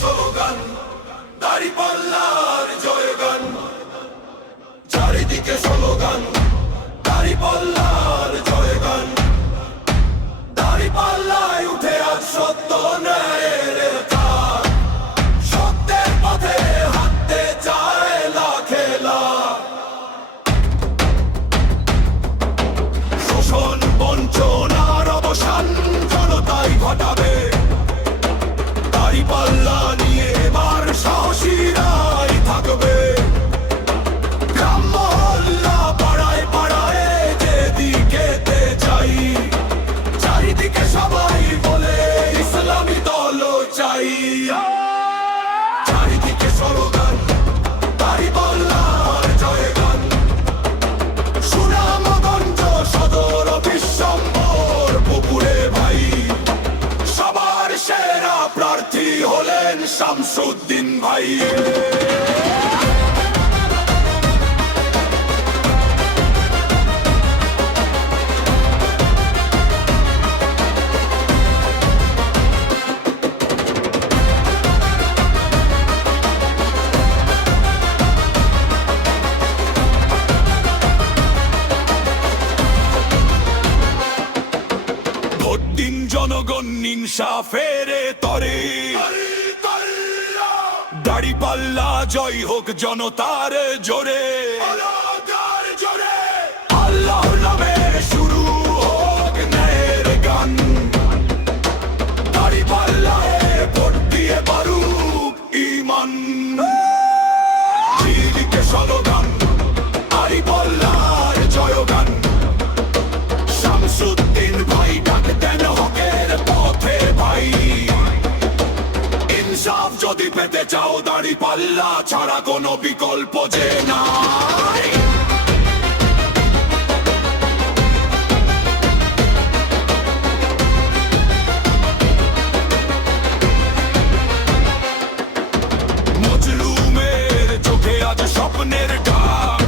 Slogan, দাঁড়িপাল্লার জয়গান। চারিদিকে slogan, দাঁড়িপাল্লার জয়গান। দাঁড়িপাল্লায় উঠে আজ সত্য ন্যায়ের তার, সত্যের পথে হাঁটতে চায় লাখে লাখ। শোষণ বঞ্চনার অবসান জনতাই ঘটাবে। দাঁড়িপাল্লা নিয়ে এবার সাহসীরাই থাকবে। গ্রাম মহল্লা পাড়ায় পাড়ায় যেদিকেতে যাই, চারিদিকে সবাই বলে ইসলামী দল চাই। চারিদিকে স্লোগান, দাঁড়িপাল্লার জয়গান। সুনামগঞ্জ সদর বিশ্বম্বর পুকুরে ভাই, সবার সেরা প্রার্থী হলেন শামসুদ্দিন ভাই। ভোট দিন জনগণ ইনসাফের তরে, দাঁড়িপাল্লা জয় হোক জনতার জোরে। আল্লাহর নামে শুরু হোক ন্যায়ের গান। দাঁড়িপাল্লায় ভোট দিয়ে বাড়ুক ঈমান। চারিদিকে স্লোগান, দাঁড়িপাল্লার জয়গান। শামসুদ্দিন ভাই ডাক দেন হকের পথে ভাই। ইনসাফ যদি পেতে চাও দাঁড়িপাল্লা ছাড়া কোনো বিকল্প যে নাই। মজলুমের চোখে আজ স্বপ্নের ডাক।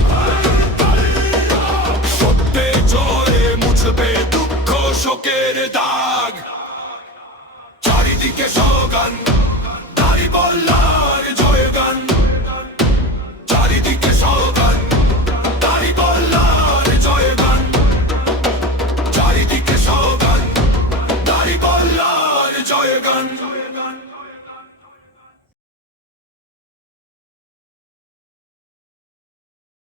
সত্যে জয় মুছবে দুঃখ শোকের দাগ। চারিদিকে স্লোগান,